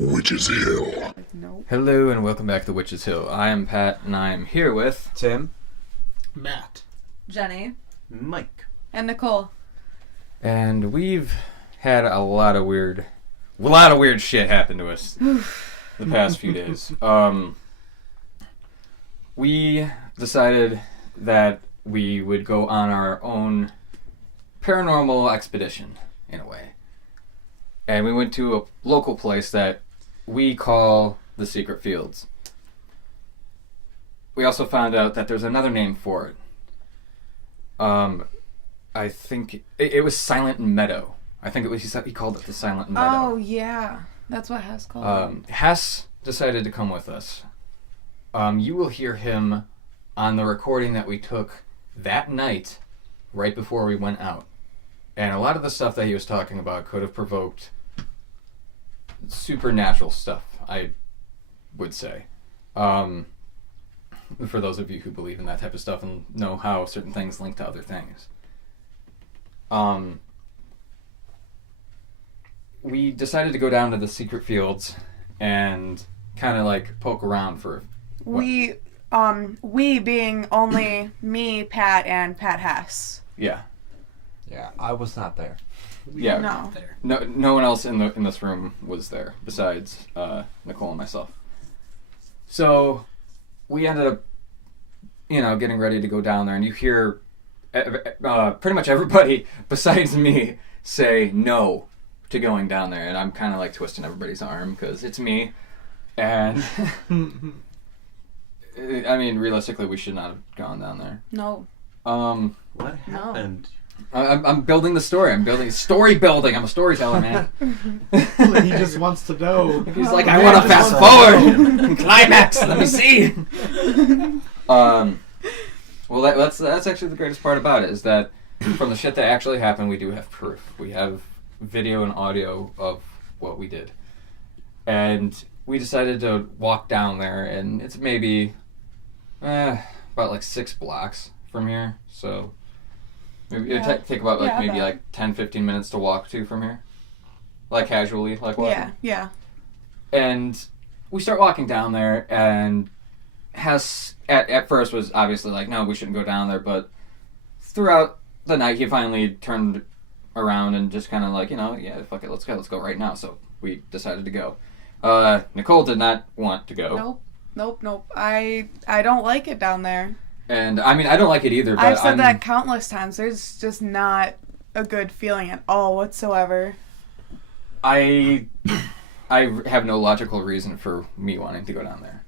Witch's Hill. Nope. Hello and welcome back to Witch's Hill. I am Pat and I am here with Tim, Matt, Jenny. Mike. And Nicole. and we've had a lot of weird shit happen to us the past few days. We decided that we would go on our own paranormal expedition in a way. And we went to a local place that we call the Secret Fields. We also found out that there's another name for it. I think it was Silent Meadow. I think it was he called it the Silent Meadow. Oh, yeah. That's what Hess called it. Hess decided to come with us. You will hear him on the recording that we took that night right before we went out. And a lot of the stuff that he was talking about could have provoked supernatural stuff, I would say. For those of you who believe in that type of stuff and know how certain things link to other things. We decided to go down to the Secret Fields and kind of like poke around for... We being only me, Pat, and Pat Hess. Yeah. Yeah, I was not there. Yeah. No. there. No one else in this room was there besides Nicole and myself. So we ended up, getting ready to go down there, and you hear pretty much everybody besides me say no to going down there, and I'm kind of like twisting everybody's arm because it's me, and I mean realistically we should not have gone down there. No. What happened? I'm building the story. I'm building story building. I'm a storyteller, man. He just wants to know. He's like, I want to fast forward. Climax. Let me see. Well, that's actually the greatest part about it is that from the shit that actually happened, we do have proof. We have video and audio of what we did, and we decided to walk down there, and it's maybe about like 6 blocks from here, so. Maybe it'd take about maybe 10, 15 minutes to walk to from here. Like casually, like walking. Yeah. And we start walking down there, and Hess at first was obviously like, no, we shouldn't go down there, but throughout the night he finally turned around and just kind of like, yeah, fuck it, let's go right now. So we decided to go. Nicole did not want to go. Nope. I don't like it down there. And, I mean, I don't like it either, but I've said that countless times. There's just not a good feeling at all whatsoever. I have no logical reason for me wanting to go down there.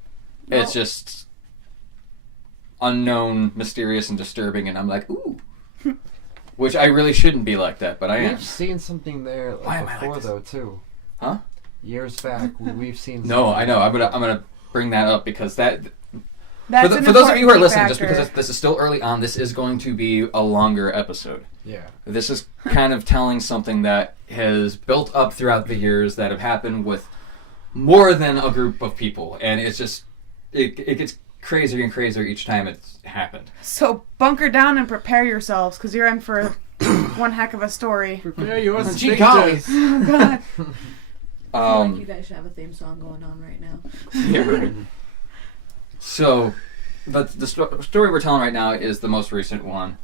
No. It's just unknown, mysterious, and disturbing, and I'm like, ooh. Which I really shouldn't be like that, but I am. We've seen something there Why am I before, like this? though, too. Huh? Years back, we've seen something. No, I know. I'm gonna bring that up because that... That's For those of you who are listening, factor. just because this is still early on, this is going to be a longer episode. Yeah. This is kind of telling something that has built up throughout the years that have happened with more than a group of people. And it's just, it gets crazier and crazier each time it's happened. So bunker down and prepare yourselves, because you're in for one heck of a story. Prepare your Gee golly. Oh, God. I feel like you guys should have a theme song going on right now. Yeah, right. So, the story we're telling right now is the most recent one,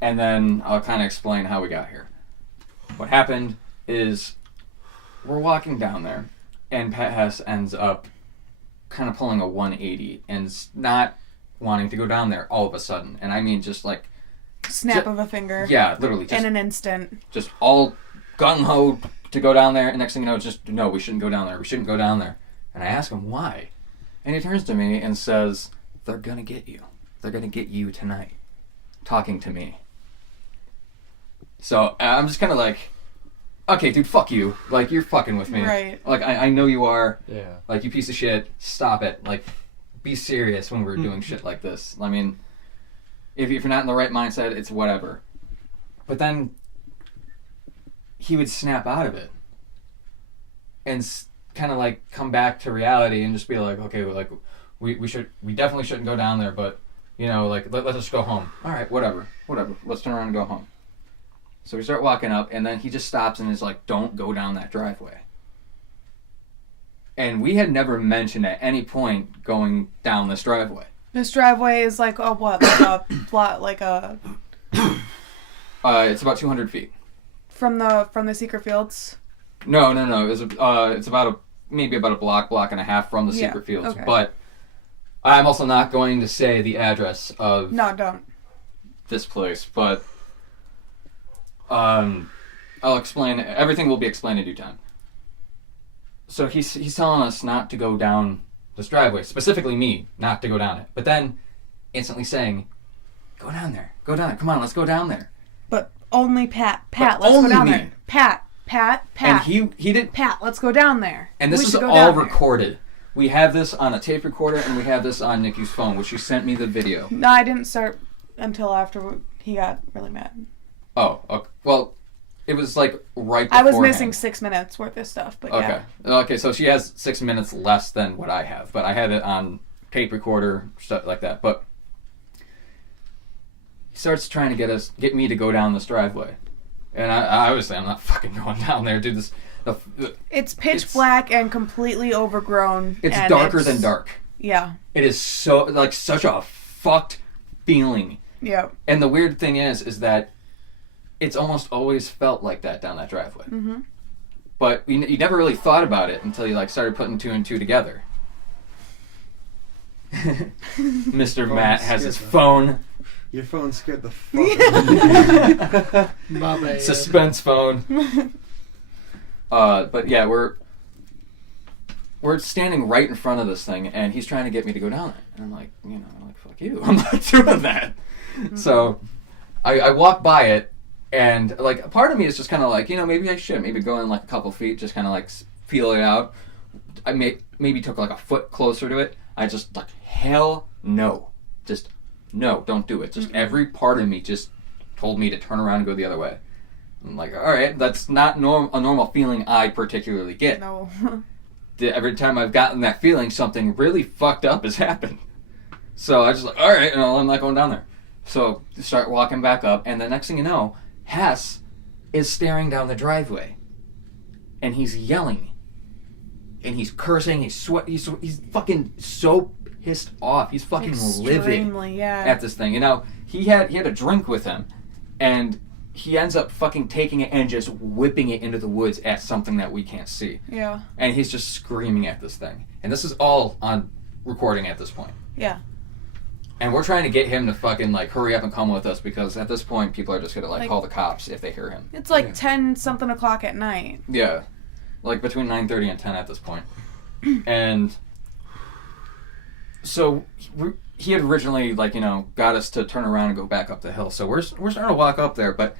and then I'll kind of explain how we got here. What happened is we're walking down there, and Pat Hess ends up kind of pulling a 180 and not wanting to go down there all of a sudden. And I mean just like... Snap of a finger. Yeah, literally. Just, in an instant. Just all gung-ho to go down there, and next thing you know, it's just, no, we shouldn't go down there. We shouldn't go down there. And I ask him why. And he turns to me and says, they're going to get you. They're going to get you tonight. Talking to me. So I'm just kind of like, okay, dude, fuck you. Like, you're fucking with me. Right. Like, I know you are. Yeah. Like, you piece of shit. Stop it. Like, be serious when we're doing shit like this. I mean, if you're not in the right mindset, it's whatever. But then he would snap out of it. And kind of like come back to reality and just be like, okay, like we definitely shouldn't go down there, but like let's just go home. All right, whatever, let's turn around and go home. So we start walking up, and then he just stops and is like, don't go down that driveway. And we had never mentioned at any point going down this driveway. This driveway is like a what? Like a plot, like a It's about 200 feet. from the secret fields. No. It's maybe about a block and a half from the secret fields. Okay. But I'm also not going to say the address of No, don't. this place. But I'll explain. Everything will be explained in due time. So he's telling us not to go down this driveway, specifically me, not to go down it. But then instantly saying, "Go down there. Go down. Come on, let's go down there." But only Pat. But Let's only go down me. there. Pat. And he did. Pat, let's go down there. And this We is should go all down there. recorded. We have this on a tape recorder, and we have this on Nikki's phone, which she sent me the video. No, I didn't start until after he got really mad. Oh, okay. Well, it was like right I was beforehand. missing 6 minutes worth of stuff, but Okay. yeah. Okay, so she has 6 minutes less than what I have, but I had it on tape recorder, stuff like that. But he starts trying to get me to go down this driveway. And I obviously I'm not fucking going down there, dude. It's pitch black and completely overgrown. It's and darker than dark. Yeah. It is so like such a fucked feeling. Yeah. And the weird thing is that it's almost always felt like that down that driveway. Mm-hmm. But you never really thought about it until you like started putting two and two together. Mr. Matt has his phone. Your phone scared the fuck out of me. My bad. Suspense phone. But yeah, we're standing right in front of this thing, and he's trying to get me to go down it. And I'm like, fuck you. I'm not doing that. Mm-hmm. So I walk by it, and like a part of me is just kind of like, maybe I should. Maybe go in like a couple feet, just kind of like feel it out. I maybe took like a foot closer to it. I just like, hell no. Just no, don't do it. Just every part of me just told me to turn around and go the other way. I'm like, all right, that's not a normal feeling I particularly get. No. Every time I've gotten that feeling, something really fucked up has happened. So I just like, all right, no, I'm not going down there. So start walking back up, and the next thing you know, Hess is staring down the driveway, and he's yelling, and he's cursing, he's fucking so pissed off. He's fucking livid at this thing. He had a drink with him, and he ends up fucking taking it and just whipping it into the woods at something that we can't see. Yeah. And he's just screaming at this thing. And this is all on recording at this point. Yeah. And we're trying to get him to fucking like hurry up and come with us, because at this point people are just gonna like call the cops if they hear him. It's like 10-something o'clock at night. Yeah. Like between 9:30 and 10 at this point. And so he had originally got us to turn around and go back up the hill. So we're starting to walk up there, but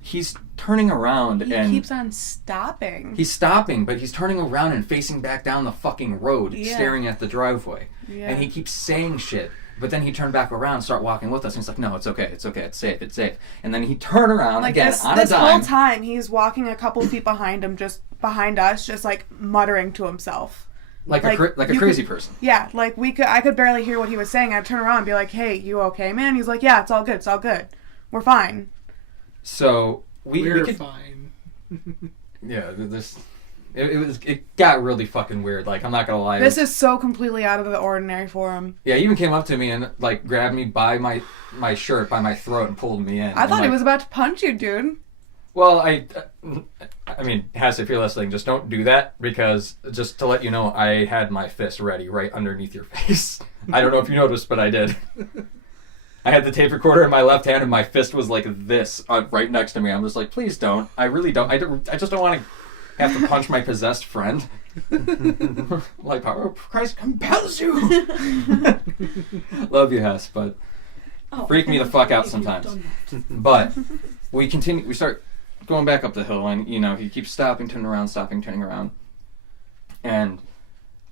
he's turning around and he keeps on stopping. He's stopping, but he's turning around and facing back down the fucking road, staring at the driveway. Yeah. And he keeps saying shit. But then he turned back around and start walking with us, and he's like, "No, it's okay, it's safe, it's safe." And then he turned around again on a dime. This whole time, he's walking a couple feet behind him, just behind us, just like muttering to himself. Like a crazy person. Yeah, like I could barely hear what he was saying. I'd turn around and be like, "Hey, you okay, man?" He's like, "Yeah, it's all good. We're fine." So we're fine. Yeah, it got really fucking weird. Like, I'm not gonna lie. This is so completely out of the ordinary for him. Yeah, he even came up to me and like grabbed me by my shirt, by my throat, and pulled me in. I thought he was about to punch you, dude. Well, I mean, Hess, if you're listening, just don't do that, because just to let you know, I had my fist ready right underneath your face. I don't know if you noticed, but I did. I had the tape recorder in my left hand, and my fist was like this, right next to me. I'm just like, please don't. I really don't. I just don't want to have to punch my possessed friend. Like, power of Christ compels you. Love you, Hess, but freak me the fuck out sometimes. But we start going back up the hill, and he keeps stopping, turning around, and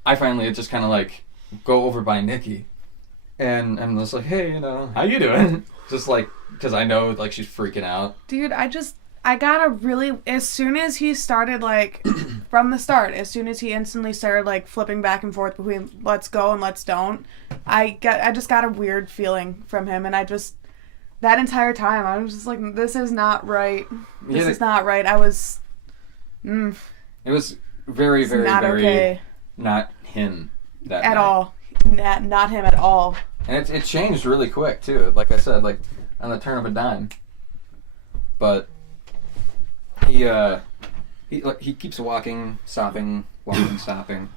I finally just kind of like go over by Nikki, and I'm just like, "Hey, how you doing?" Just like, because I know like she's freaking out. Dude, I got a really, as soon as he started like from the start, as soon as he instantly started like flipping back and forth between let's go and let's don't, I just got a weird feeling from him, and that entire time, I was just like, this is not right. This is not right. I was... It was very, very, not very okay. not him that At night. all. Not him at all. And it changed really quick too. Like I said, like on the turn of a dime. But he keeps walking, stopping, walking, stopping.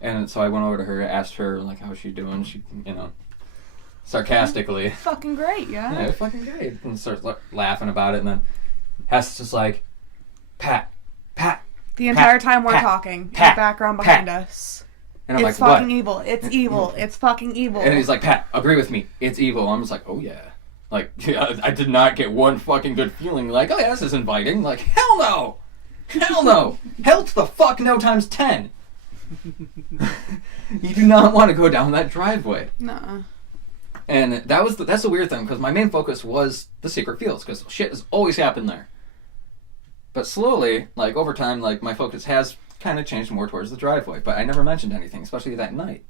And so I went over to her, asked her like how's she doing. She, sarcastically. Fucking great, yeah. Yeah, it's fucking great. And starts laughing about it, and then Hess is like, Pat. The entire time we're Pat, talking, in Pat, the background Pat. behind us. And I'm It's like, fucking what? evil. It's evil. It's fucking evil. And he's like, Pat, agree with me. It's evil. I'm just like, oh yeah. Like, yeah, I did not get one fucking good feeling. Like, oh yeah, this is inviting. Like, hell no. Hell no. Hell to the fuck no times 10. You do not want to go down that driveway. Nuh-uh. And that's the weird thing, because my main focus was the secret fields, because shit has always happened there. But slowly, like over time, like my focus has kind of changed more towards the driveway, but I never mentioned anything, especially that night.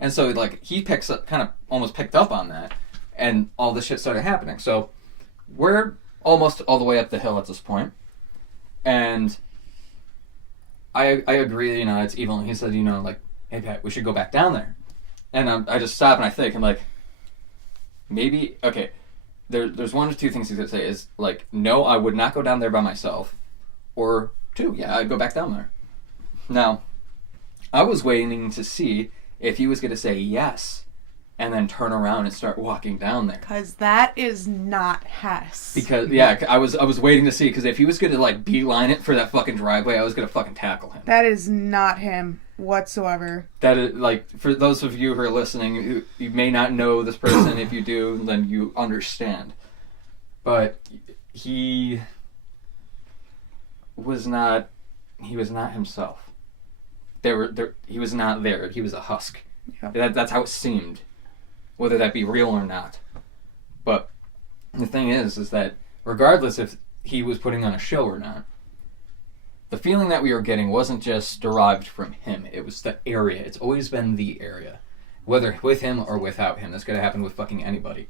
And so like he kind of almost picked up on that, and all this shit started happening. So we're almost all the way up the hill at this point, and I agree, it's evil. And he said, like, hey Pat, we should go back down there. And I just stop and I think, and like, maybe, okay, there's one or two things he could say is, like, no, I would not go down there by myself. Or two, yeah, I'd go back down there. Now, I was waiting to see if he was going to say yes and then turn around and start walking down there. Because that is not Hess. Because, yeah, I was waiting to see, because if he was going to, like, beeline it for that fucking driveway, I was going to fucking tackle him. That is not him whatsoever. That is, like, for those of you who are listening, you may not know this person. If you do, then you understand. But he was not himself. He was not there. He was a husk. Yeah. That's how it seemed, whether that be real or not. But the thing is that regardless if he was putting on a show or not, the feeling that we were getting wasn't just derived from him. It was the area. It's always been the area. Whether with him or without him. That's going to happen with fucking anybody.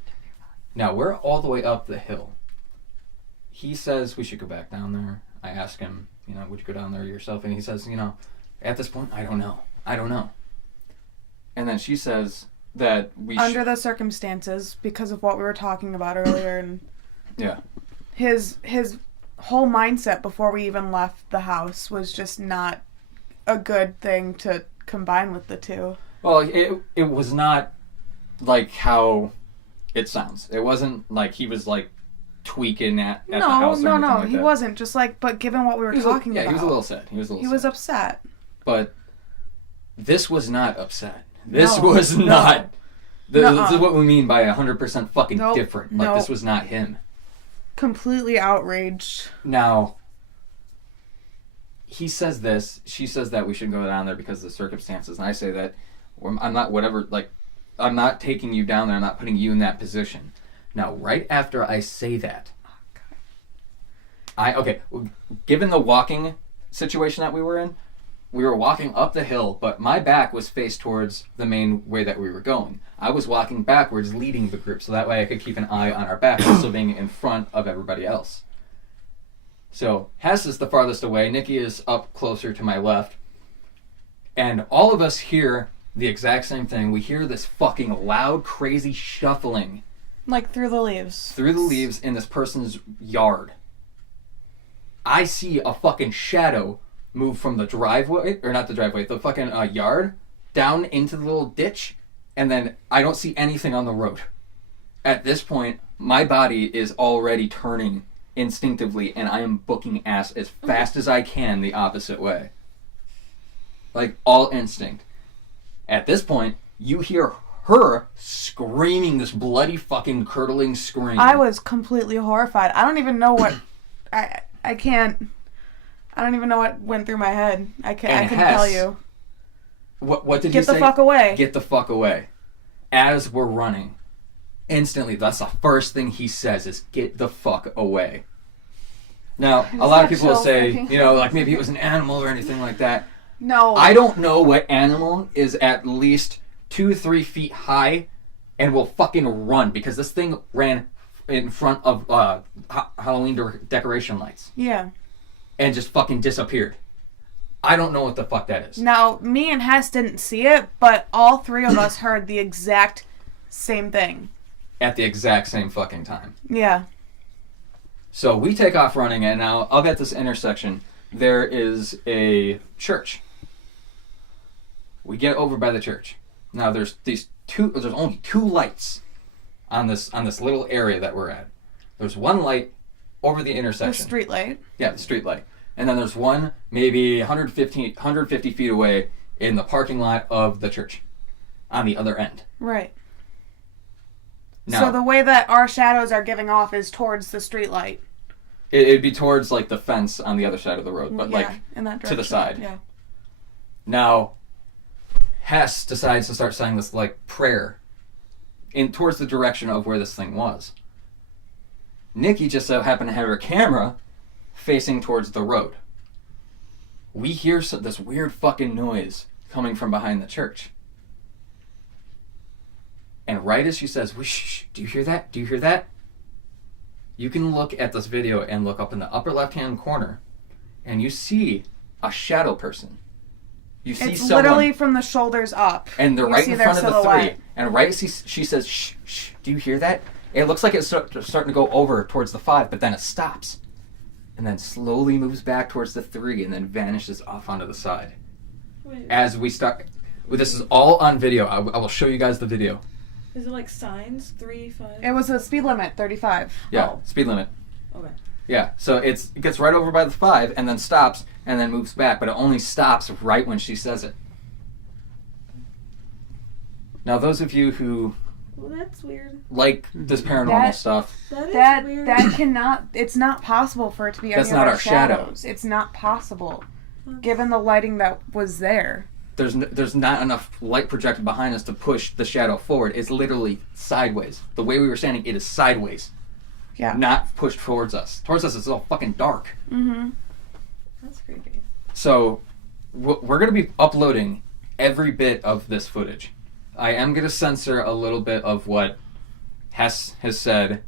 Now, we're all the way up the hill. He says we should go back down there. I ask him, would you go down there yourself? And he says, at this point, I don't know. And then she says that we Under the circumstances, because of what we were talking about earlier, and yeah, his whole mindset before we even left the house was just not a good thing to combine with the two. Well, it was not like how it sounds. It wasn't like he was like tweaking at the house. No, like he that. wasn't. Just like, but given what we were talking about, he was a little sad. He was upset. But this was not upset. This No, was no. not. This Nuh-uh. is what we mean by 100% fucking Nope, different. Like, nope. this was not him. Completely outraged. Now, he says this. She says that we should go down there because of the circumstances. And I say that I'm not taking you down there. I'm not putting you in that position. Now, right after I say that, given the walking situation that we were in, we were walking up the hill, but my back was faced towards the main way that we were going. I was walking backwards, leading the group, so that way I could keep an eye on our back, also being in front of everybody else. So, Hess is the farthest away, Nikki is up closer to my left, and all of us hear the exact same thing. We hear this fucking loud, crazy shuffling. Like through the leaves. Through the leaves in this person's yard. I see a fucking shadow move from the driveway, or not the driveway, the fucking yard, down into the little ditch, and then I don't see anything on the road. At this point, my body is already turning instinctively, and I am booking ass as fast as I can the opposite way. Like, all instinct. At this point, you hear her screaming this bloody fucking curdling scream. I was completely horrified. I don't even know what... I don't even know what went through my head. I couldn't tell you. What did you say? Get the fuck away. Get the fuck away. As we're running. Instantly, that's the first thing he says is, get the fuck away. Now, a lot of people will say, like maybe it was an animal or anything like that. No. I don't know what animal is at least 2-3 feet high and will fucking run, because this thing ran in front of Halloween decoration lights. Yeah. And just fucking disappeared. I don't know what the fuck that is. Now, me and Hess didn't see it, but all three of us heard the exact same thing. At the exact same fucking time. Yeah. So we take off running, and now up at this intersection, there is a church. We get over by the church. Now there's only 2 lights on this little area that we're at. There's one light over the intersection. The street light. Yeah, the street light. And then there's one maybe 150 feet away in the parking lot of the church on the other end. Right. Now, So the way that our shadows are giving off is towards the street light. it'd be towards like the fence on the other side of the road, but Yeah, like in that to the direction. side. Yeah. Now, Hess decides to start saying this like prayer in towards the direction of where this thing was. Nikki just so happened to have her camera facing towards the road. We hear this weird fucking noise coming from behind the church. And right as she says, shh, do you hear that? Do you hear that? You can look at this video and look up in the upper left-hand corner, and you see a shadow person. You see It's someone, literally from the shoulders up. and they're You right see in their front of the silhouette. three. And right as she says, shh, do you hear that? It looks like it's starting to go over towards the 5, but then it stops. And then slowly moves back towards the 3, and then vanishes off onto the side. Wait, As we start... This is all on video. I will show you guys the video. is it like signs? 3, 5? It was a speed limit, 35. Yeah, Oh. speed limit. Okay. Yeah, so it gets right over by the 5, and then stops, and then moves back, but it only stops right when she says it. Now, those of you who Well, that's weird. like this paranormal stuff, That is weird. That cannot, it's not possible for it to be That's any not of our shadow. shadows. It's not possible, given the lighting that was there. there's not enough light projected behind us to push the shadow forward. It's literally sideways. The way we were standing, it is sideways, Yeah. not pushed towards us. Towards us, it's all fucking dark. Mm-hmm. That's creepy. So, we're going to be uploading every bit of this footage. I am going to censor a little bit of what Hess has said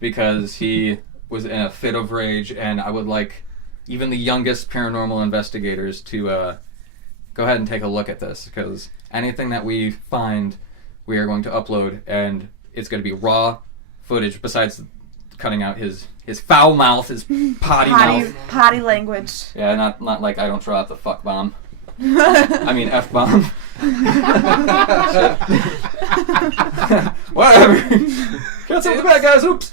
because he was in a fit of rage, and I would like even the youngest paranormal investigators to go ahead and take a look at this, because anything that we find, we are going to upload, and it's going to be raw footage besides cutting out his foul mouth, his potty mouth. Potty language. Yeah, not like I don't throw out the fuck bomb. I mean F-bomb. Whatever. Can't say the bad guys. Oops.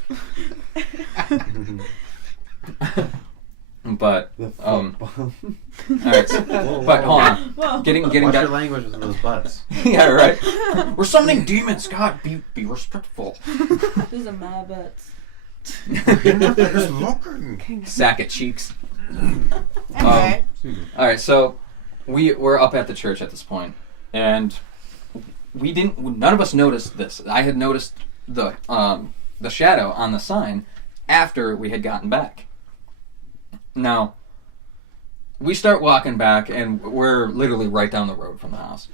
But The all bomb. right. But hold on. Whoa. Getting Watch your back. language with those butts. Yeah, right. We're summoning demons. God, be respectful. These are my butts. There's looking. Sack of cheeks. Anyway. All right, so we're up at the church at this point, and none of us noticed this. I had noticed the shadow on the sign after we had gotten back. Now, we start walking back, and we're literally right down the road from the house.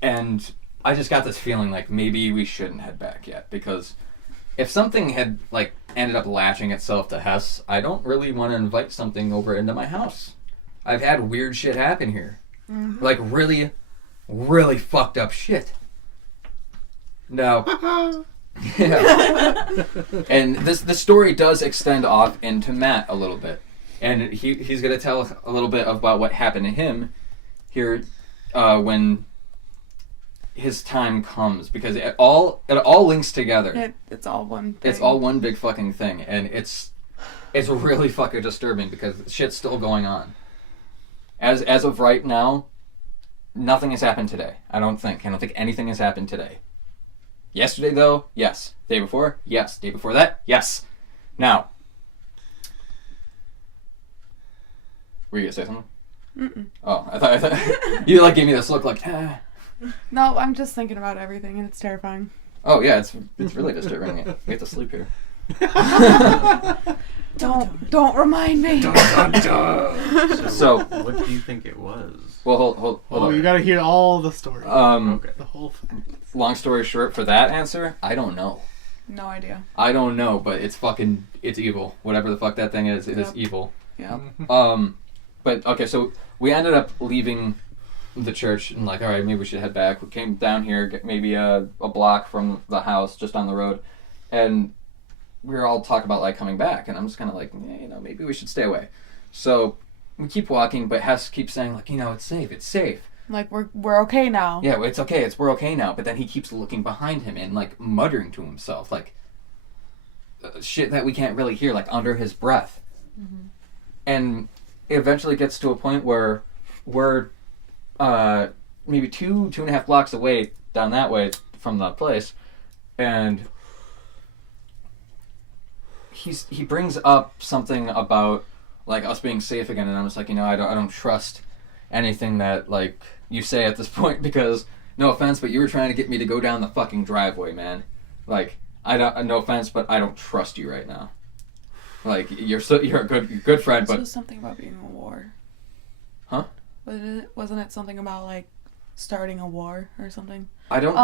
And I just got this feeling like maybe we shouldn't head back yet, because if something had like ended up latching itself to Hess, I don't really want to invite something over into my house. I've had weird shit happen here. Mm-hmm. Like really, really fucked up shit. No. Yeah. And this story does extend off into Matt a little bit. And he's going to tell a little bit about what happened to him here when his time comes, because it all links together. It's all one thing. It's all one big fucking thing, and it's really fucking disturbing because shit's still going on. As of right now, nothing has happened today. I don't think anything has happened today. Yesterday though, yes. Day before, yes. Day before that, yes. Now, were you gonna say something? Mm-mm. Oh, I thought you like gave me this look like. Ah. No, I'm just thinking about everything, and it's terrifying. Oh yeah, it's really disturbing. We have to sleep here. Don't remind me. So, What do you think it was? well, hold Oh, on. you gotta hear all the story. Okay. The whole thing. Long story short, for that answer, I don't know. No idea. I don't know, but it's evil. Whatever the fuck that thing is, it is Yep. evil. Yeah. But okay, so we ended up leaving the church and like, all right, maybe we should head back. We came down here, maybe a block from the house, just on the road, and we were all talking about like coming back, and I'm just kind of like, maybe we should stay away. So we keep walking, but Hess keeps saying like, it's safe, it's safe. Like we're okay now. Yeah, it's okay, we're okay now. But then he keeps looking behind him and like muttering to himself, like shit that we can't really hear, like under his breath. Mm-hmm. And it eventually gets to a point where we're maybe 2.5 blocks away down that way from the place, and he brings up something about like us being safe again, and I'm just like, I don't trust anything that like you say at this point, because no offense, but you were trying to get me to go down the fucking driveway, man. Like, no offense, but I don't trust you right now. Like, you're a good friend, but... This was something about being a war. Huh? Wasn't it something about, like, starting a war or something? I don't...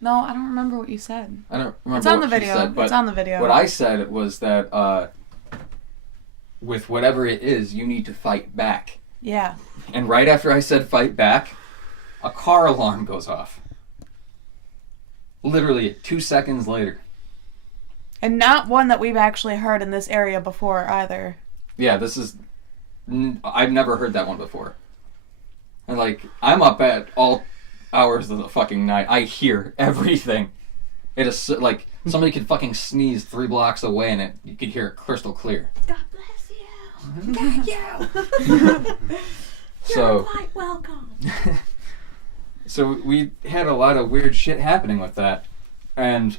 No, I don't remember what you said. I don't remember It's on what the video. Said, but it's on the video. What I said was that, with whatever it is, you need to fight back. Yeah. And right after I said fight back, a car alarm goes off. Literally 2 seconds later. And not one that we've actually heard in this area before either. Yeah, I've never heard that one before. And like, I'm up at all hours of the fucking night. I hear everything. It is like, somebody could fucking sneeze 3 blocks away and you could hear it crystal clear. God bless you. Thank you. You're quite welcome. So we had a lot of weird shit happening with that. And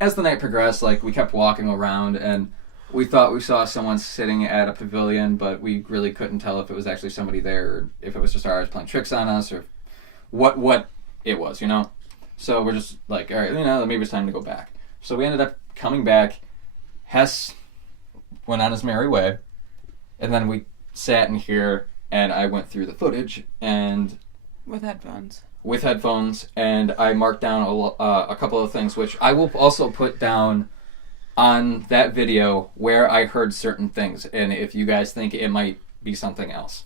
as the night progressed, like, we kept walking around and we thought we saw someone sitting at a pavilion, but we really couldn't tell if it was actually somebody there or if it was just our eyes playing tricks on us or what it was, So we're just like, all right, maybe it's time to go back. So we ended up coming back. Hess went on his merry way. And then we sat in here and I went through the footage and... With headphones. With headphones, and I marked down a couple of things, which I will also put down on that video where I heard certain things, and if you guys think it might be something else.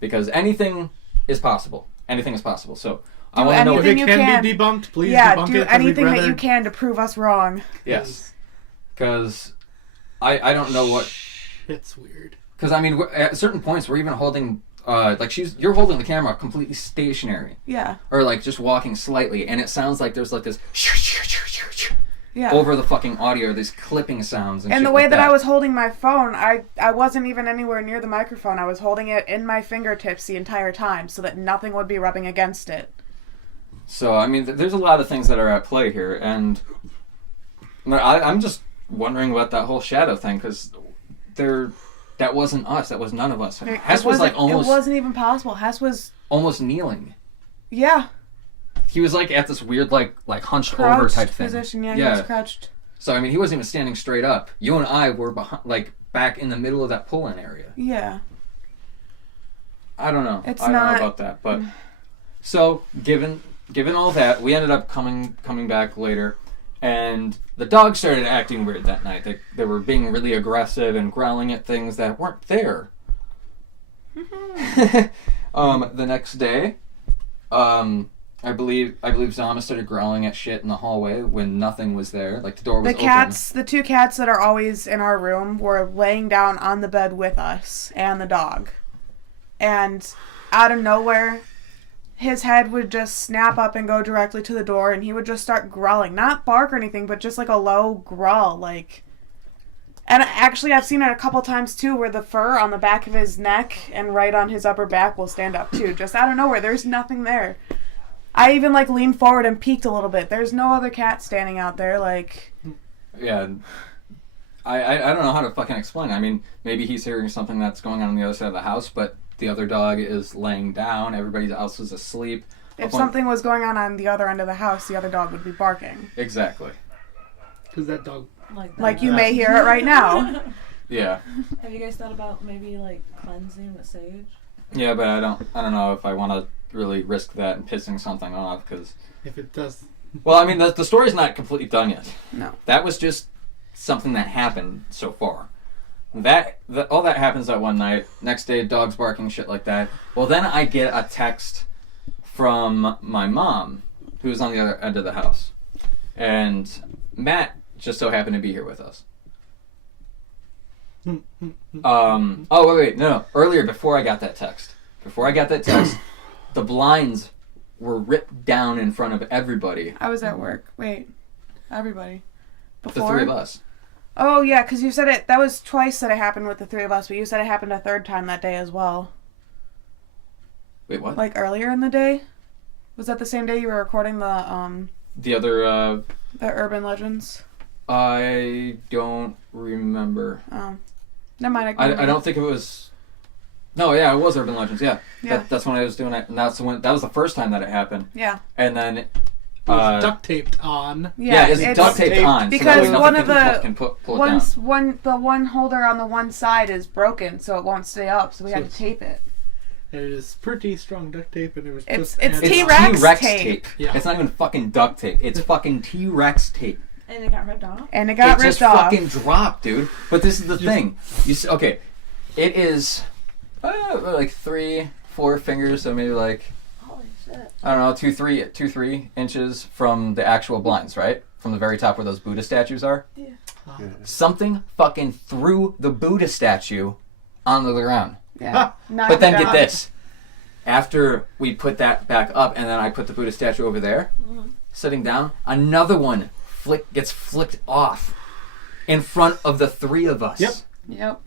Because anything is possible. Anything is possible. So I want to know if it can be debunked, please debunk it. Do anything that you can to prove us wrong. Yes. Because I don't know what... It's weird. Because, I mean, at certain points, we're even holding... you're holding the camera completely stationary. Yeah. Or like just walking slightly, and it sounds like there's like this yeah. over the fucking audio, these clipping sounds and the shit way like that I was holding my phone, I wasn't even anywhere near the microphone. I was holding it in my fingertips the entire time so that nothing would be rubbing against it. So, I mean, there's a lot of things that are at play here, and I'm just wondering about that whole shadow thing, because that wasn't us. That was none of us. Hess was like almost... It wasn't even possible. Hess was... almost kneeling. Yeah. He was like at this weird like hunched crouched over type thing. Position. Yeah, he was crouched. So, I mean, he wasn't even standing straight up. You and I were back in the middle of that pull-in area. Yeah. I don't know. I don't know about that. But so, given all that, we ended up coming back later, and the dogs started acting weird that night. They were being really aggressive and growling at things that weren't there. The next day, I believe Zama started growling at shit in the hallway when nothing was there. Like, the door was open. The 2 cats that are always in our room were laying down on the bed with us and the dog. And out of nowhere, his head would just snap up and go directly to the door, and he would just start growling. Not bark or anything, but just like a low growl, like... And actually, I've seen it a couple times, too, where the fur on the back of his neck and right on his upper back will stand up, too. Just out of nowhere. There's nothing there. I even, leaned forward and peeked a little bit. There's no other cat standing out there, Yeah. I don't know how to fucking explain it. I mean, maybe he's hearing something that's going on the other side of the house, but the other dog is laying down. Everybody else is asleep. If something was going on the other end of the house, the other dog would be barking. Exactly. Because that dog... Like you may hear it right now. Yeah. Have you guys thought about maybe cleansing with sage? Yeah, but I don't know if I want to really risk that and pissing something off, because... If it does... Well, I mean, the story's not completely done yet. No. That was just something that happened so far. all that happens that one night. Next day, dogs barking, shit like that. Well, then I get a text from my mom, who's on the other end of the house. And Matt just so happened to be here with us. Oh, wait, no. Earlier, before I got that text, the blinds were ripped down in front of everybody. I was at work. Wait. Everybody. The Before? three of us. Oh, yeah, because you said it. That was twice that it happened with the three of us, but you said it happened a third time that day as well. Wait, what? Like earlier in the day? Was that the same day you were recording the The Urban Legends? I don't remember. Oh. Never mind. I don't think it was... No, yeah, it was Urban Legends, yeah. Yeah. That's when I was doing it, and that was the first time that it happened. Yeah. And then... It was duct taped on. Yeah, it's duct taped on. Because so that way one of nothing can pull it down. the one holder on the one side is broken, so it won't stay up, so we had to tape it. It is pretty strong duct tape, and it was It's just... T-Rex tape. Yeah. It's not even fucking duct tape. It's fucking T-Rex tape. And it got ripped off. And it got It just ripped off. fucking dropped, dude. But this is the thing. Okay, it is like 3-4 fingers, so maybe like... Holy shit. I don't know, 2-3 inches from the actual blinds, right? From the very top where those Buddha statues are. Yeah. Something fucking threw the Buddha statue onto the ground. Yeah. But then get this. After we put that back up and then I put the Buddha statue over there, sitting down, another one gets flicked off in front of the three of us. Yep.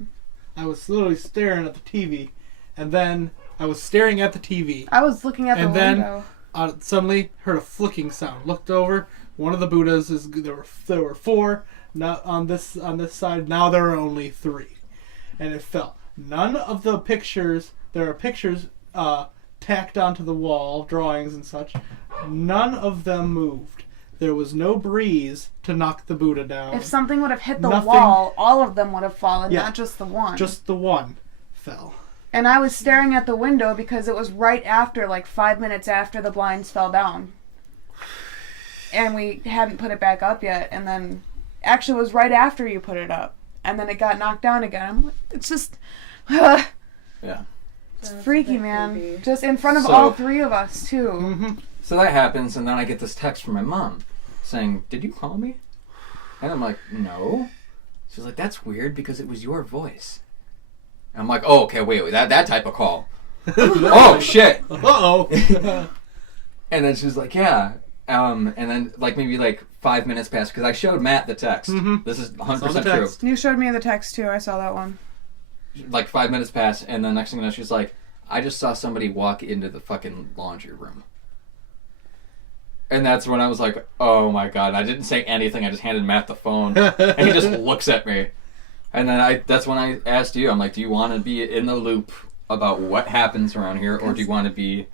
I was literally staring at the TV, and then I was staring at the TV. I was looking at the window. Suddenly heard a flicking sound. Looked over. One of the Buddhas there were 4. Not on this side. Now there are only 3, and it fell. None of the pictures. There are pictures tacked onto the wall, drawings and such. None of them moved. There was no breeze to knock the Buddha down. If something would have hit the Nothing. wall, all of them would have fallen, Yeah. not just the one. Just the one fell. And I was staring at the window because it was right after, like 5 minutes after the blinds fell down. And we hadn't put it back up yet. And then, actually, it was right after you put it up. And then it got knocked down again. I'm like, it's just, Yeah. it's That's freaky, a bit man. creepy. Just in front of So- all 3 of us, too. Mm-hmm. So that happens, and then I get this text from my mom saying, "Did you call me?" And I'm like, "No." She's like, "That's weird because it was your voice." And I'm like, "Oh, okay, wait, that type of call." Oh shit! Uh-oh. And then she's like, "Yeah." And then like maybe like 5 minutes passed because I showed Matt the text. Mhm. This is Saw 100% the true. text. You showed me the text, too. I saw that one. Like 5 minutes passed, and the next thing you know, she's like, "I just saw somebody walk into the fucking laundry room." And that's when I was like, "Oh my god!" I didn't say anything. I just handed Matt the phone, and he just looks at me. And then that's when I asked you. I'm like, "Do you want to be in the loop about what happens around here, or do you want to be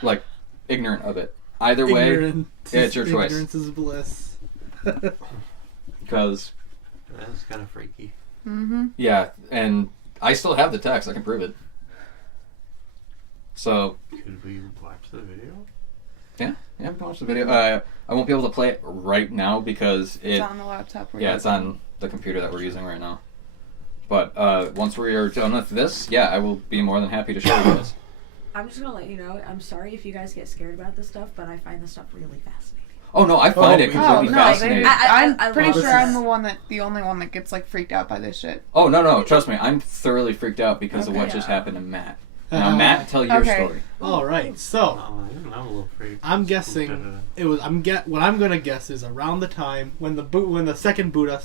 like ignorant of it?" Either way, it's your choice. Ignorance is bliss. Because That's kind of freaky. Mm-hmm. yeah, and I still have the text. I can prove it. So Could we watch the video? yeah, we can watch the video. I won't be able to play it right now because It's on the laptop. Yeah, it's on the computer that we're using right now. But once we are done with this, yeah, I will be more than happy to show you this. I'm just gonna let you know. I'm sorry if you guys get scared about this stuff, but I find this stuff really fascinating. Oh no, I find it Oh, completely no, fascinating. I'm pretty love sure this. I'm the only one that gets like freaked out by this shit. Oh no, trust me, I'm thoroughly freaked out because of what Okay. just happened to Matt. Now, Matt, tell your Okay. story. All right, so Oh, I'm a little freaked. I'm guessing it was. What I'm gonna guess is around the time when the second Buddha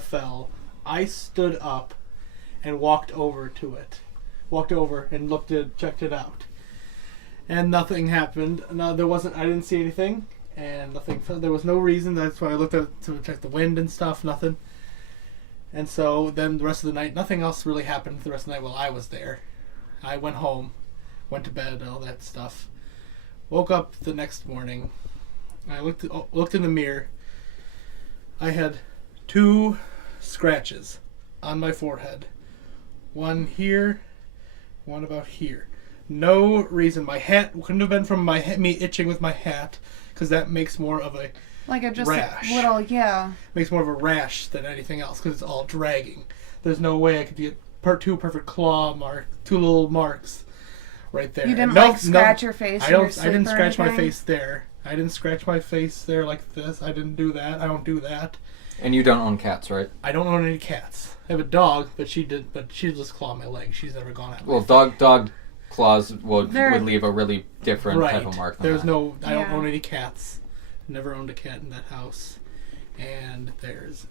fell. I stood up and walked over to it. Walked over and checked it out, and nothing happened. No, there wasn't. I didn't see anything, and nothing. There was no reason. That's why I looked to check the wind and stuff. Nothing. And so then the rest of the night, nothing else really happened. The rest of the night while I was there, I went home, went to bed, all that stuff. Woke up the next morning. I looked in the mirror. I had 2 scratches on my forehead. One here, one about here. No reason. My hat couldn't have been from me itching with my hat, because that makes more of a Like a just rash. little, yeah. makes more of a rash than anything else, because it's all dragging. There's no way I could get two perfect claw mark, 2 little marks right there. You didn't No, like scratch your face. I in your don't. I didn't sleep or scratch my anything? face there. I didn't scratch my face there like this. I didn't do that. I don't do that. And you don't own cats, right? I don't own any cats. I have a dog, but she just claw my leg. She's never gone at me. Well, dog claws would They're- leave a really different type of mark. Than There's that. no. I don't Yeah. own any cats. Never owned a cat in that house. And there's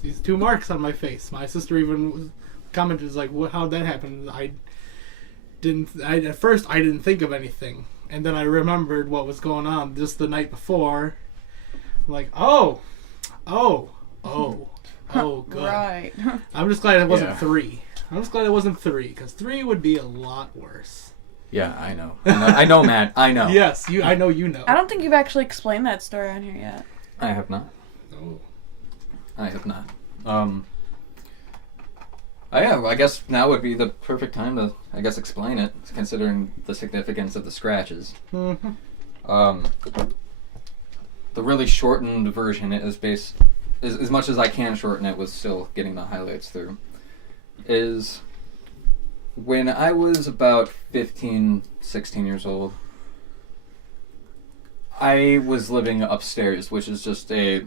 these 2 marks on my face. My sister even commented, like, how'd that happen? At first I didn't think of anything, and then I remembered what was going on just the night before. I'm like, oh, good. Right. I'm just glad it wasn't Yeah. 3. I'm just glad it wasn't 3, because 3 would be a lot worse. Yeah, I know. I know, Matt. I know. Yes, I know you know. I don't think you've actually explained that story on here yet. I have not. No. I have not. I guess now would be the perfect time to, explain it, considering the significance of the scratches. Mm-hmm. The really shortened version is as much as I can shorten it with still getting the highlights through, is when I was about 15, 16 years old, I was living upstairs, which is just what is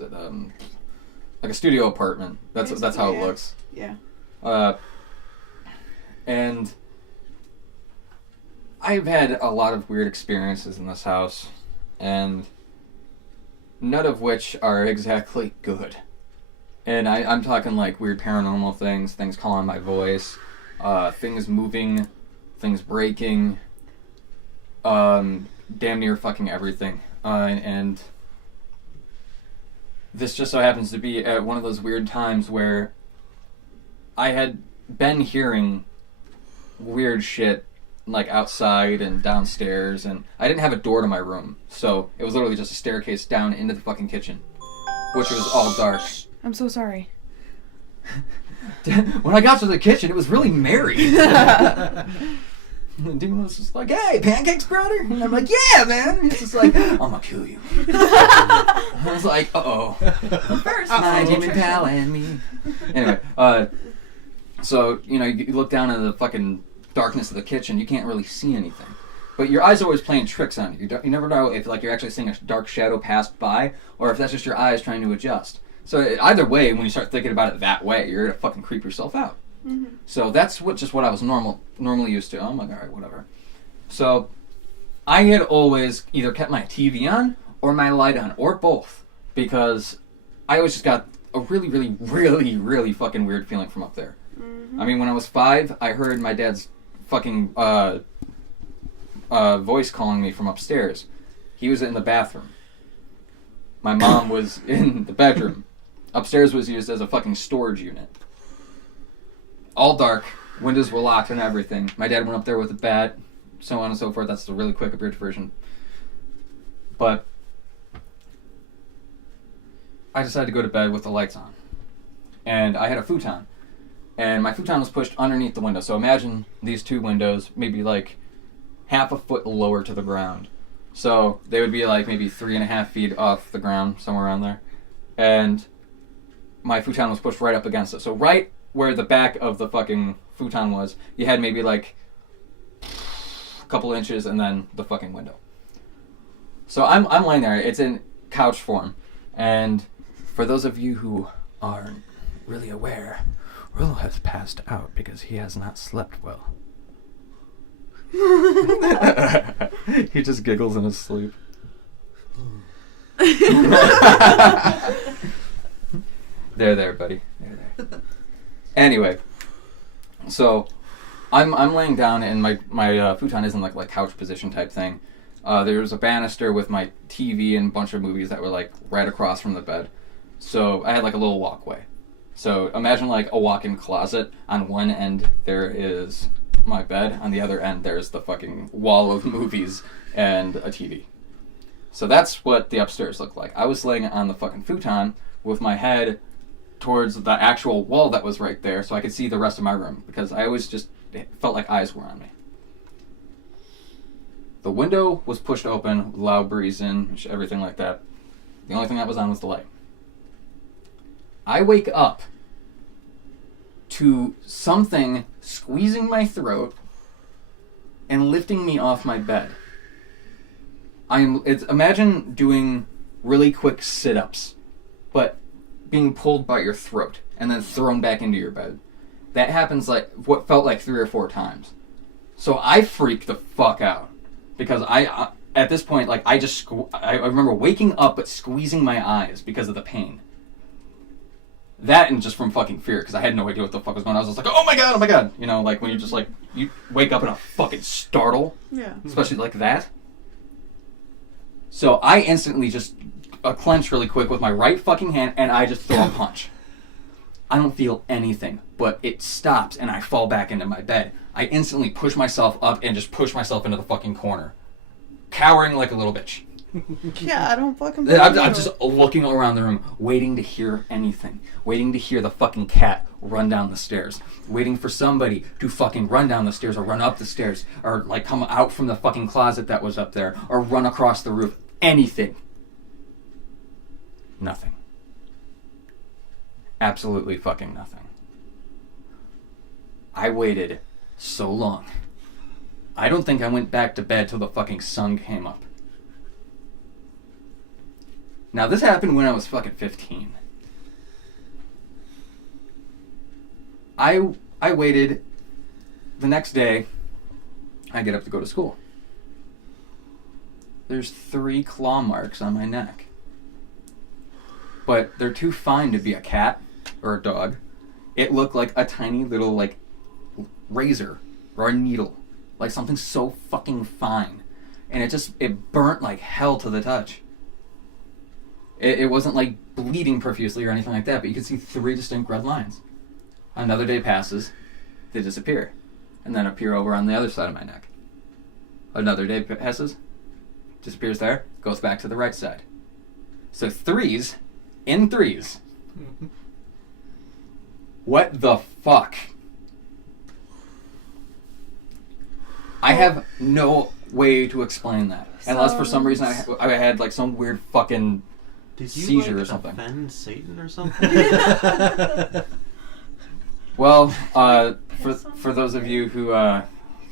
it? Like a studio apartment. That's how it Yeah. looks. Yeah. And I've had a lot of weird experiences in this house, and none of which are exactly good. And I'm talking like weird paranormal things calling my voice, things moving, things breaking, damn near fucking everything. And this just so happens to be at one of those weird times where I had been hearing weird shit like outside and downstairs, and I didn't have a door to my room, so it was literally just a staircase down into the fucking kitchen, which was all dark. I'm so sorry. When I got to the kitchen, it was really merry. And Demon was just like, "Hey, pancakes, brother?" And I'm like, "Yeah, man." And he's just like, "I'm gonna kill you." I was like, "Uh-oh." First, My demon pal and me. Anyway, so, you look down into the fucking darkness of the kitchen, you can't really see anything. But your eyes are always playing tricks on you. You never know if you're actually seeing a dark shadow pass by, or if that's just your eyes trying to adjust. So either way, when you start thinking about it that way, you're gonna fucking creep yourself out. Mm-hmm. So that's what I was normally used to. I'm like, all right, whatever. So I had always either kept my TV on or my light on, or both, because I always just got a really, really, really, really fucking weird feeling from up there. Mm-hmm. I mean, when I was 5, I heard my dad's fucking voice calling me from upstairs. He was in the bathroom. My mom was in the bedroom. Upstairs was used as a fucking storage unit. All dark, windows were locked and everything. My dad went up there with a bat, so on and so forth. That's the really quick abridged version. But I decided to go to bed with the lights on. And I had a futon. And my futon was pushed underneath the window. So imagine these 2 windows, maybe like half a foot lower to the ground. So they would be like maybe 3.5 feet off the ground, somewhere around there. And my futon was pushed right up against it. So right where the back of the fucking futon was, you had maybe like a couple inches and then the fucking window. So I'm laying there. It's in couch form. And for those of you who aren't really aware, Rolo has passed out because he has not slept well. He just giggles in his sleep. There, buddy. There. Anyway, so I'm laying down, and my futon is in like couch position type thing. There's a banister with my TV and a bunch of movies that were like right across from the bed. So I had like a little walkway. So imagine like a walk-in closet. On one end there is my bed. On the other end there's the fucking wall of movies and a TV. So that's what the upstairs looked like. I was laying on the fucking futon with my head towards the actual wall that was right there, so I could see the rest of my room, because I always just felt like eyes were on me. The window was pushed open, loud breeze in, everything like that. The only thing that was on was the light. I wake up to something squeezing my throat and lifting me off my bed. Imagine doing really quick sit-ups, but being pulled by your throat and then thrown back into your bed. That happens like what felt like 3 or 4 times. So I freaked the fuck out because I at this point, like, I remember waking up but squeezing my eyes because of the pain. That and just from fucking fear, because I had no idea what the fuck was going on. I was just like, oh my god, you know, like when you just like, you wake up in a fucking startle. Yeah. Especially like that. So I instantly just clench really quick with my right fucking hand, and I just throw a punch. I don't feel anything, but it stops, and I fall back into my bed. I instantly push myself up and just push myself into the fucking corner, cowering like a little bitch. Yeah, I don't fucking I'm just looking around the room, waiting to hear anything. Waiting to hear the fucking cat run down the stairs. Waiting for somebody to fucking run down the stairs or run up the stairs. Or, like, come out from the fucking closet that was up there. Or run across the roof. Anything. Nothing. Absolutely fucking nothing. I waited so long. I don't think I went back to bed till the fucking sun came up. Now, this happened when I was fucking 15. I waited. The next day, I get up to go to school. There's 3 claw marks on my neck. But they're too fine to be a cat or a dog. It looked like a tiny little, like, razor or a needle. Like something so fucking fine. And it burnt like hell to the touch. It wasn't like bleeding profusely or anything like that, but you could see 3 distinct red lines. Another day passes, they disappear, and then appear over on the other side of my neck. Another day passes, disappears there, goes back to the right side. So 3s in 3s. What the fuck? I have no way to explain that. Unless for some reason I had like some weird fucking Did you seizure like or something. offend Satan or something? Well, for those of you who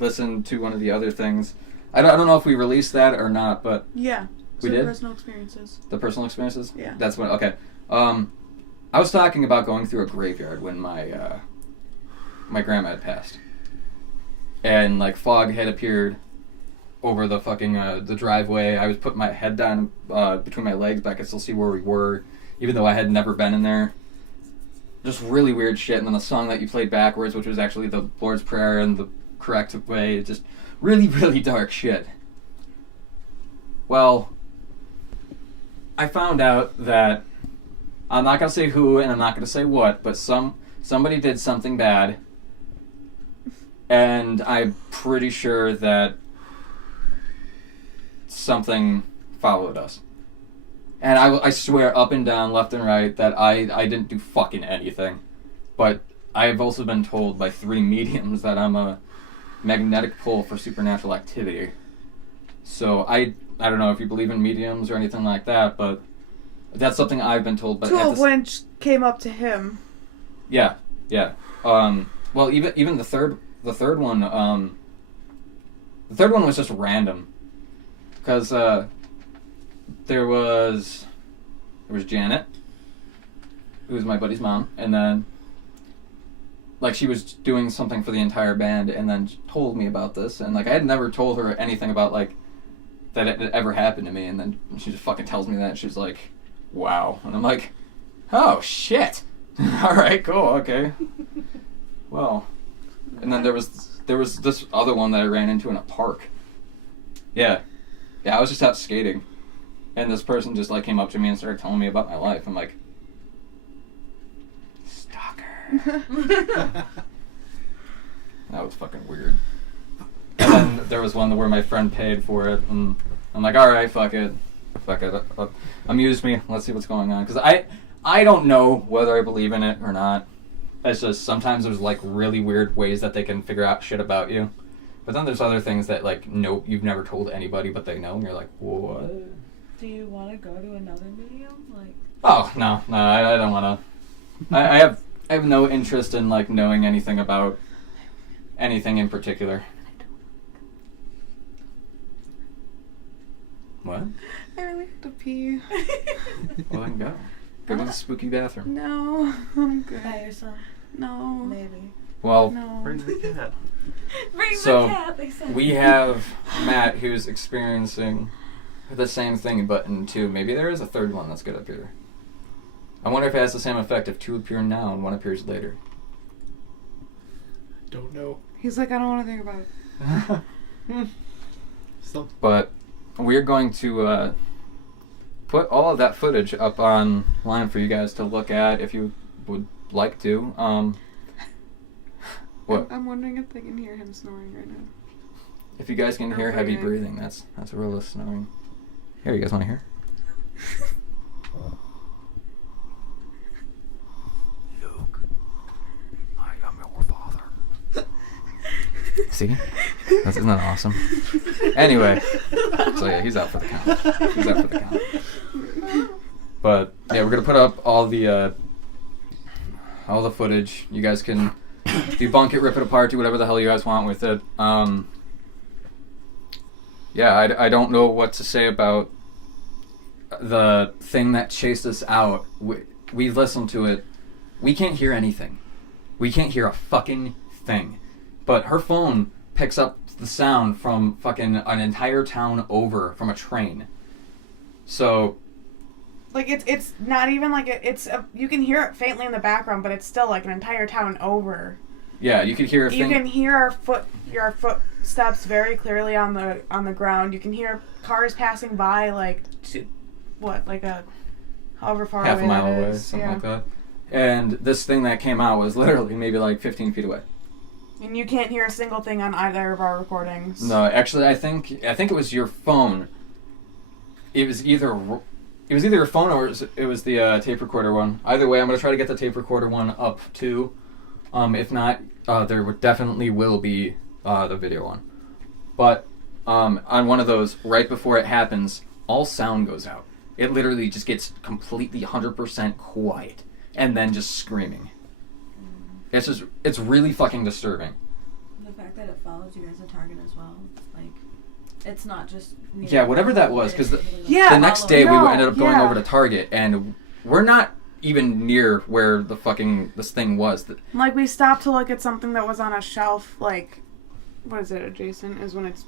listened to one of the other things, I don't know if we released that or not, but Yeah. We did? Personal experiences. the personal experiences. Yeah. That's when. Okay. I was talking about going through a graveyard when my grandma had passed, and like fog had appeared over the fucking the driveway. I was putting my head down between my legs, but I could still see where we were, even though I had never been in there. Just really weird shit. And then the song that you played backwards, which was actually the Lord's Prayer in the correct way, just really, really dark shit. Well, I found out that I'm not gonna say who and I'm not gonna say what, but somebody did something bad, and I'm pretty sure that something followed us. And I swear up and down, left and right, that I didn't do fucking anything. But I've also been told by 3 mediums that I'm a magnetic pull for supernatural activity. So I don't know if you believe in mediums or anything like that, but that's something I've been told. But 2 of which came up to him. Yeah. Well, even the third one, the third one was just random, because there was Janet, who was my buddy's mom, and then like she was doing something for the entire band, and then told me about this, and like I had never told her anything about like that it had ever happened to me, and then she just fucking tells me that, and she's like, wow, and I'm like, oh shit. All right, cool, okay. Well, and then there was this other one that I ran into in a park. Yeah, I was just out skating, and this person just like came up to me and started telling me about my life. I'm like, stalker. That was fucking weird. And then there was one where my friend paid for it, and I'm like, all right, fuck it, amuse me. Let's see what's going on, because I don't know whether I believe in it or not. It's just sometimes there's like really weird ways that they can figure out shit about you. But then there's other things that like, nope, you've never told anybody, but they know, and you're like, what? Do you want to go to another medium? Like, Oh, no, I don't want to. I have no interest in like knowing anything about anything in particular. What? I really have to pee. Well, then go. Go to the spooky bathroom. No, I'm good. By yourself, No. maybe. Well, No. Bring the cat. Bring So, the cat, they said. we have Matt who's experiencing the same thing, but in 2. Maybe there is a third one that's gonna appear. I wonder if it has the same effect if 2 appear now and 1 appears later. Don't know. He's like, I don't want to think about it. Some But we're going to put all of that footage up online for you guys to look at if you would like to. What? I'm wondering if they can hear him snoring right now. If you guys can hear heavy breathing, that's real snoring. Here, you guys want to hear? Luke, I am your father. See? Isn't that awesome? Anyway, so yeah, he's out for the count. But yeah, we're gonna put up all the footage. You guys can debunk it, rip it apart, do whatever the hell you guys want with it. Yeah, I don't know what to say about the thing that chased us out. We listened to it. We can't hear anything. We can't hear a fucking thing. But her phone picks up the sound from fucking an entire town over from a train. So... Like, it's not even like you can hear it faintly in the background, but it's still like an entire town over. Yeah, you could hear a You can hear our footsteps very clearly on the ground. You can hear cars passing by, like however far half away a mile that away, is. something Yeah. like that. And this thing that came out was literally maybe like 15 feet away. And you can't hear a single thing on either of our recordings. No, actually, I think it was your phone. It was either your phone or it was the tape recorder one. Either way, I'm gonna try to get the tape recorder one up too. If not, there definitely will be the video one. But on one of those, right before it happens, all sound goes out. It literally just gets completely 100% quiet, and then just screaming. It's really fucking disturbing. The fact that it follows you as a target as well, like, it's not just... Yeah, whatever that was, because the next day we ended up going over to Target, and we're not even near where the fucking this thing was. Like, we stopped to look at something that was on a shelf, like, what is it, adjacent, is when it's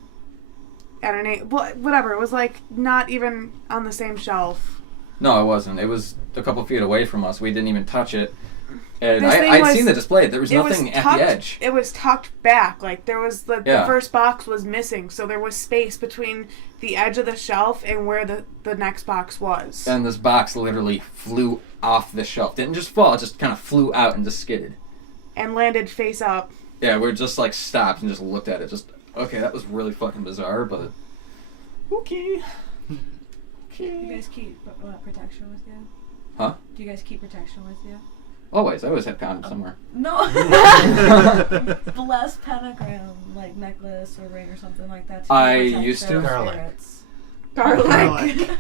at an whatever, it was like not even on the same shelf. No, it wasn't. It was a couple feet away from us. We didn't even touch it. And This thing I'd seen the display. There was nothing at the edge. It was tucked back. Like, there was the first box was missing, so there was space between the edge of the shelf and where the next box was. And this box literally flew off the shelf. Didn't just fall, it just kind of flew out and just skidded. And landed face up. Yeah, we just like stopped and just looked at it. Just, okay, that was really fucking bizarre, but... Okay. Do you guys keep protection with you? Huh? Do you guys keep protection with you? Always. I always have condoms somewhere. No. Blessed pentagram, like necklace or ring or something like that. I protect used to. those Garlic. spirits. Garlic.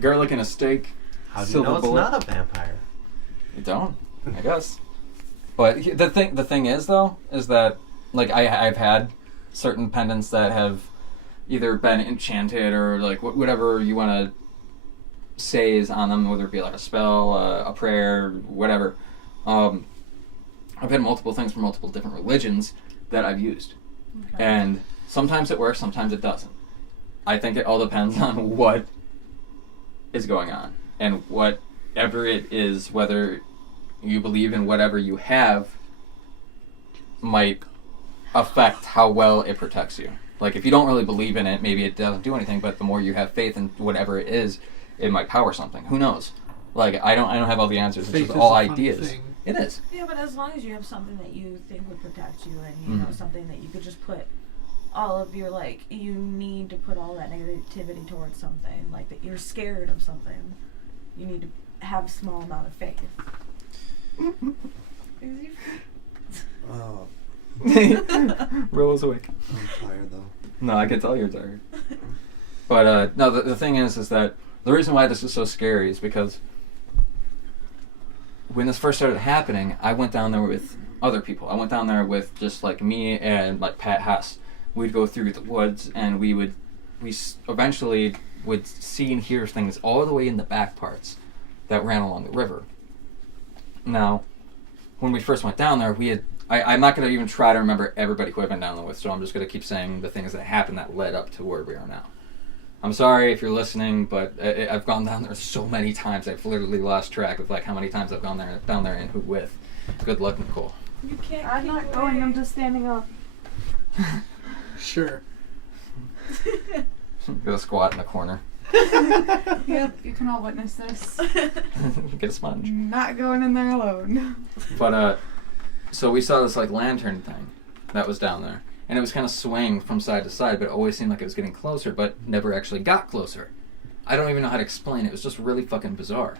Garlic and a steak. How do you Silver know it's bullet. not a vampire? You don't, I guess. But the thing is though, is that like I've had certain pendants that have either been enchanted or like whatever you want to say is on them, whether it be like a spell, a prayer, whatever. I've had multiple things from multiple different religions that I've used, and sometimes it works, sometimes it doesn't. I think it all depends on what is going on and whatever it is, whether you believe in whatever you have might affect how well it protects you. Like if you don't really believe in it, maybe it doesn't do anything, but the more you have faith in whatever it is, it might power something. Who knows? Like I don't have all the answers. It's Faith just is all a fun ideas. thing. It is. Yeah, but as long as you have something that you think would protect you and you know something that you could just put all of your, like, you need to put all that negativity towards something, like that you're scared of something, you need to have a small amount of faith. Oh, Rolla's awake. I'm tired though. No, I can tell you're tired. But no, the thing is that the reason why this is so scary is because when this first started happening, I went down there with other people. I went down there with just like me and like Pat Hess. We'd go through the woods, and we eventually would see and hear things all the way in the back parts that ran along the river. Now, when we first went down there, I'm not going to even try to remember everybody who I've been down there with, so I'm just going to keep saying the things that happened that led up to where we are now. I'm sorry if you're listening, but I've gone down there so many times, I've literally lost track of like how many times I've gone down there and who with. Good luck, Nicole. You can't. I'm not going. I'm just standing up. Sure. Go squat in the corner. Yep, you can all witness this. Get a sponge. Not going in there alone. But, so we saw this, like, lantern thing that was down there. And it was kind of swaying from side to side, but it always seemed like it was getting closer, but never actually got closer. I don't even know how to explain it. It was just really fucking bizarre.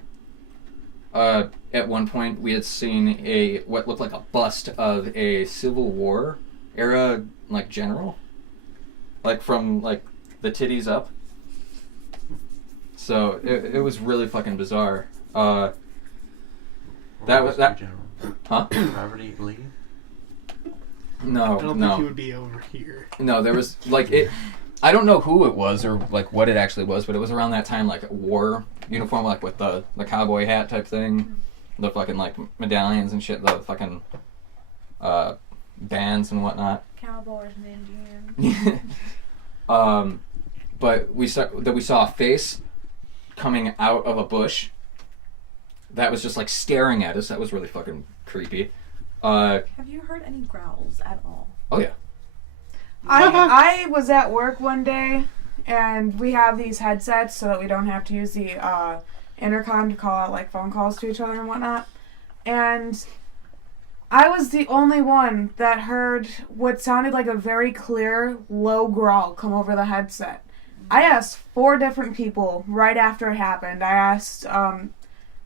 At one point, we had seen what looked like a bust of a Civil War era, like, general. Like, from, like, the titties up. So, it was really fucking bizarre. That was that. Huh? Robert E. Lee? No, I don't think he would be over here. No, there was, like, it... I don't know who it was or, like, what it actually was, but it was around that time, like, war uniform, like, with the cowboy hat type thing. The fucking, like, medallions and shit, the fucking, bands and whatnot. Cowboys and Indians. But we saw a face coming out of a bush that was just, like, staring at us. That was really fucking creepy. Have you heard any growls at all? Oh, yeah. I was at work one day, and we have these headsets so that we don't have to use the intercom to call out like phone calls to each other and whatnot. And I was the only one that heard what sounded like a very clear, low growl come over the headset. I asked 4 different people right after it happened. I asked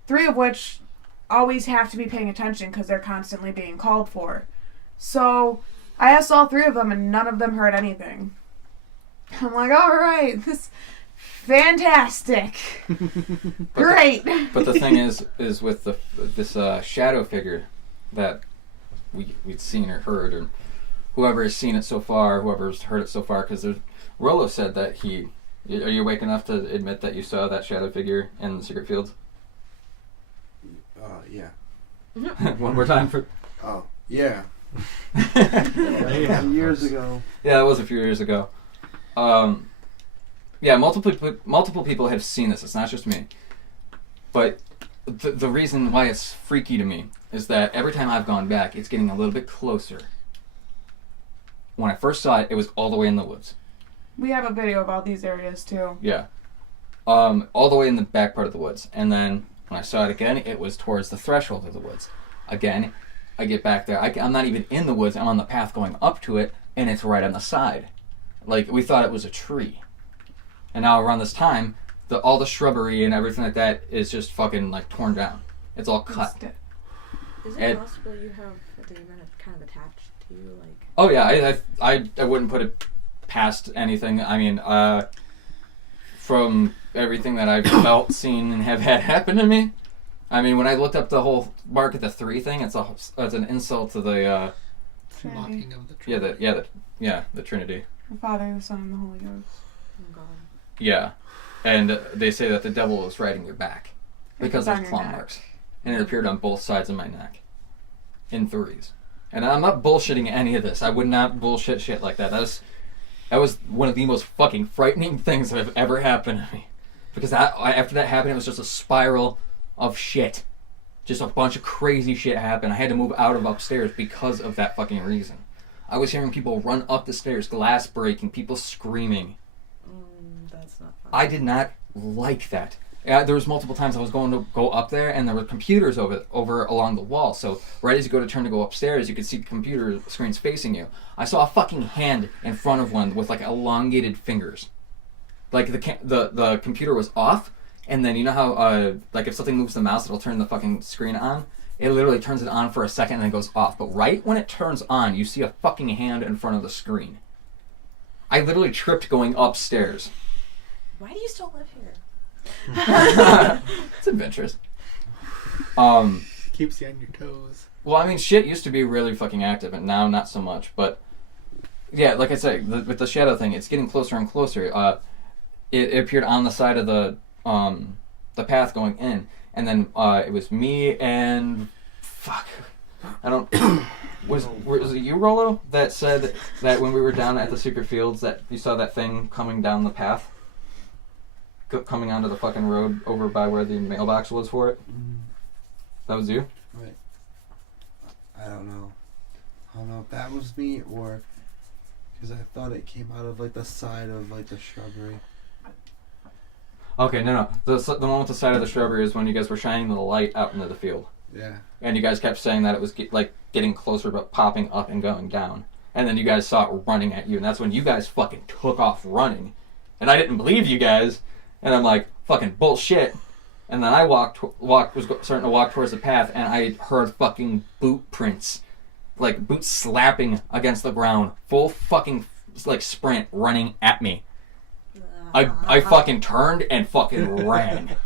3 of which always have to be paying attention because they're constantly being called for. So I asked all 3 of them, and none of them heard anything. I'm like, all right, this fantastic, great. But the thing is with this shadow figure that we'd seen or heard, or whoever has seen it so far, whoever's heard it so far, because Rollo said that are you awake enough to admit that you saw that shadow figure in the secret fields? Yeah. One more time for. Oh, yeah. Yeah. Years ago. Yeah, it was a few years ago. Yeah, multiple people have seen this. It's not just me. But the reason why it's freaky to me is that every time I've gone back, it's getting a little bit closer. When I first saw it, it was all the way in the woods. We have a video about these areas too. Yeah. All the way in the back part of the woods. And then when I saw it again, it was towards the threshold of the woods. Again, I get back there. I'm not even in the woods. I'm on the path going up to it, and it's right on the side. Like, we thought it was a tree. And now around this time, all the shrubbery and everything like that is just fucking, like, torn down. It's all cut. Is it possible you have a demon kind of attached to you? Like. Oh, yeah. I wouldn't put it past anything. I mean, from everything that I've felt, seen, and have had happen to me, I mean, when I looked up the whole Mark at the 3 thing, it's an insult to the Mocking of the Trinity. the Trinity. The Father, the Son, and the Holy Ghost. Oh God. Yeah, and they say that the devil is riding your back because on there's your claw neck. marks, and it appeared on both sides of my neck, in 3s. And I'm not bullshitting any of this. I would not bullshit shit like that. That was one of the most fucking frightening things that have ever happened to me, because after that happened, it was just a spiral of shit. Just a bunch of crazy shit happened. I had to move out of upstairs because of that fucking reason. I was hearing people run up the stairs, glass breaking, people screaming. That's not fun. I did not like that. There was multiple times I was going to go up there, and there were computers over along the wall. So right as you go to turn to go upstairs, you could see computer screens facing you. I saw a fucking hand in front of one with like elongated fingers. Like the computer was off, and then you know how like if something moves the mouse, it'll turn the fucking screen on. It literally turns it on for a second and then goes off. But right when it turns on, you see a fucking hand in front of the screen. I literally tripped going upstairs. Why do you still live here? It's adventurous. keeps you on your toes. Well, I mean, shit used to be really fucking active, and now not so much. But yeah, like I say, with the shadow thing, it's getting closer and closer. It appeared on the side of the path going in, and then it was me and fuck. I don't. Was it you, Rolo, that said that when we were down at the secret fields that you saw that thing coming down the path, coming onto the fucking road over by where the mailbox was for it? That was you? Right. I don't know. I don't know if that was me or because I thought it came out of like the side of like the shrubbery. Okay, no. The one with the side of the shrubbery is when you guys were shining the light out into the field. Yeah. And you guys kept saying that it was getting closer but popping up and going down. And then you guys saw it running at you, and that's when you guys fucking took off running. And I didn't believe you guys, and I'm like, fucking bullshit. And then I was starting to walk towards the path, and I heard fucking boot prints. Like, boots slapping against the ground. Full fucking, like, sprint running at me. I fucking turned and fucking ran.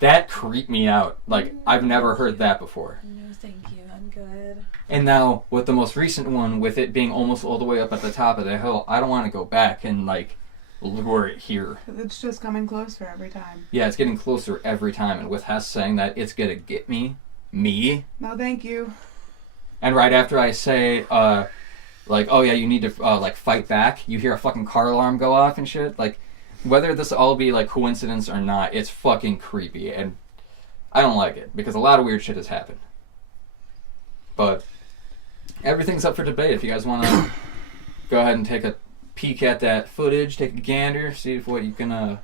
That creeped me out. Like, I've never heard that before. No, thank you. I'm good. And now, with the most recent one, with it being almost all the way up at the top of the hill, I don't want to go back and, like, lure it here. It's just coming closer every time. Yeah, it's getting closer every time. And with Hess saying that it's going to get me. No, thank you. And right after I say, like, oh yeah, you need to, like, fight back, you hear a fucking car alarm go off and shit. Like, whether this all be, like, coincidence or not, it's fucking creepy. And I don't like it, because a lot of weird shit has happened. But everything's up for debate. If you guys want to go ahead and take a peek at that footage, take a gander, see if what you can, I'm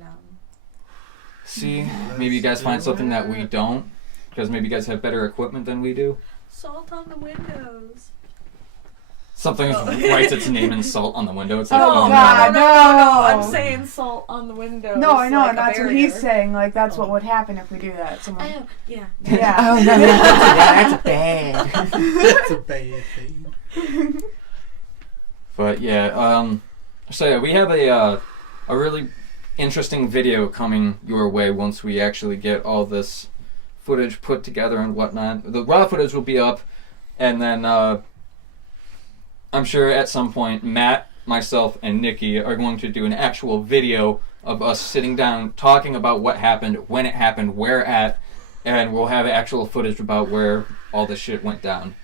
down. see. Maybe you guys find something that we don't, because maybe you guys have better equipment than we do. Salt on the windows. Something writes its name in salt on the window. It's like, Oh, oh, God. no. no. I'm saying salt on the windows. No, I know, like and a that's what barrier. he's saying. Like, that's what would happen if we do that. Someone... Oh, yeah. Yeah. Oh, no, that's bad. That's a bad thing. But yeah, so yeah, we have a really interesting video coming your way once we actually get all this footage put together and whatnot. The raw footage will be up, and then I'm sure at some point Matt, myself, and Nikki are going to do an actual video of us sitting down talking about what happened, when it happened, where at, and we'll have actual footage about where all this shit went down.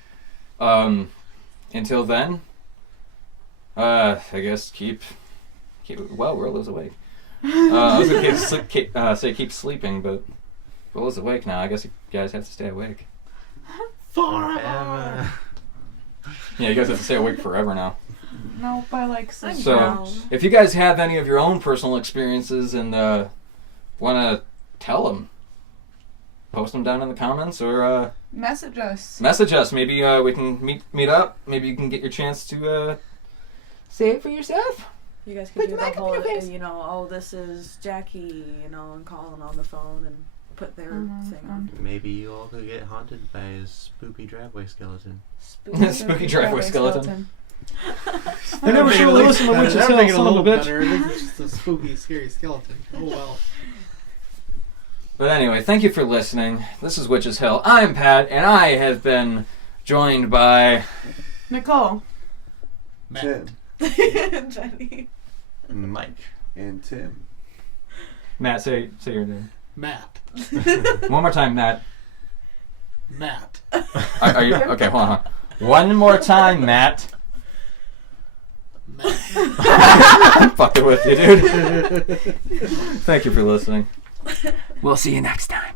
Until then, I guess keep. Well, Rolo's awake. I was gonna say keep sleeping, but Rolo's awake now. I guess you guys have to stay awake. Forever. Yeah, you guys have to stay awake forever now. No, by like I'm six. So, down. if you guys have any of your own personal experiences and want to tell them, post them down in the comments or Message us. message us. Maybe we can meet up. Maybe you can get your chance to say it for yourself. You guys Put could do the the mic up whole, in your face. oh, this is Jackie, and call them on the phone and put their thing on. Maybe you all could get haunted by a spooky driveway skeleton. Spooky driveway skeleton. I never sure to listen to Witch's Hill, a son of a little bitch. better. This is just a spooky, scary skeleton. Oh well. But anyway, thank you for listening. This is Witch's Hill. I'm Pat, and I have been joined by... Nicole. Matt. Tim Jenny. Mike. and Tim. Matt, say your name. Matt. One more time, Matt. Matt. Are you... Okay, hold on. One more time, Matt. Matt. I'm fucking with you, dude. Thank you for listening. We'll see you next time.